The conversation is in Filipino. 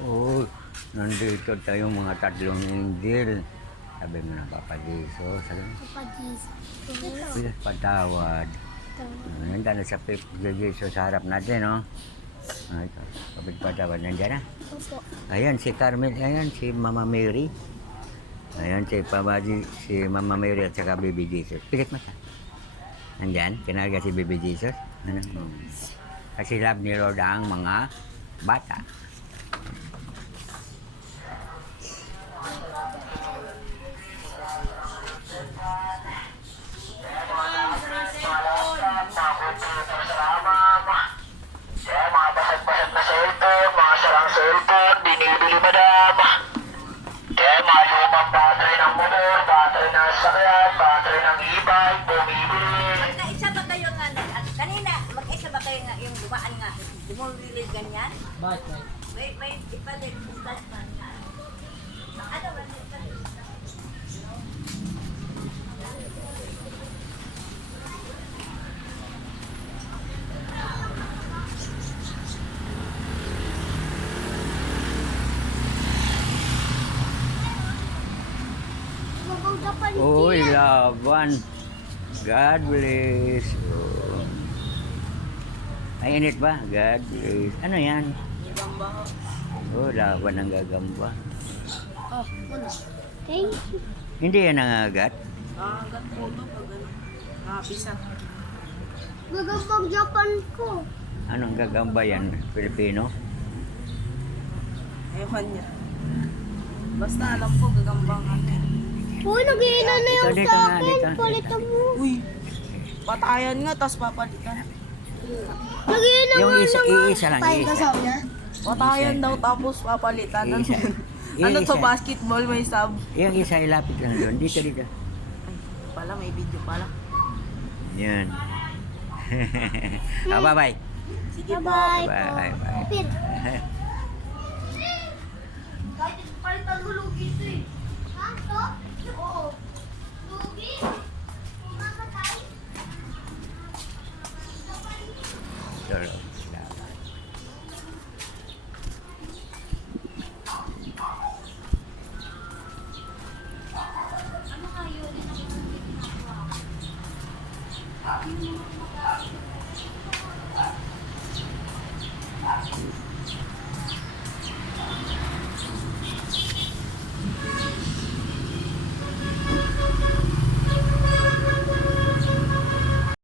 Oh, nandito tayo mga tatlong angel. Sabi mo na, Papa Jesus. Papa Jesus. Patawad. Nandiyan na sa Jesus sa harap natin, no? Ito, kapit patawad. Nandiyan na. Opo. Ayan, si Carmel. Ayan, si Mama Mary. Ayan, si Mama Mary at saka Baby Jesus. Pikit mata. Nandiyan, kinaga si Baby Jesus. Ano? Kasi love ni Lord ang mga bata. Mga basag-basag na cellphone, mga sarang cellphone, binibili madam. Mga lumang battery ng motor, battery ng sasakyan, battery ng e-bike, bumibili. Mag-isa ba kayo nga, kanina, mag-isa ba kayo nga yung dumaan nga, dumulilid ganyan? Bakit? May ipalit, start man nga. Ano ba, ipalit? Uy, laban. God bless. Oh. Mainit ba? God bless. Ano yan? Oh, laban ng gagamba. Oh, muna. Thank you. Hindi yan nangagat. Hanggang po ito pag ano, nakapisa. Gagambang Japan ko. Anong gagamba yan? Pilipino? Ewan niya. Basta alam ko gagambang ano yan. Uy, nag-iina na yung Dito sa nga, akin. dito. Palitan mo. Uy, patayan nga, tapos papalitan. Nag-iina Yung nga isa, naman. iisa lang, iisa. Patayan daw, tapos papalitan. Ano, Isa. ano to, Isa. basketball, may sub. Yung isa ilapit lang doon. Dito, dito. Ay, pala, may video pala. Yan. Bye-bye. Sige po. Bye-bye. Bye-bye. Pit. Kahit palitan mo lugi ito eh. Ha? To? Oo. Lugi? Mamatay? Sure. Ano kayo?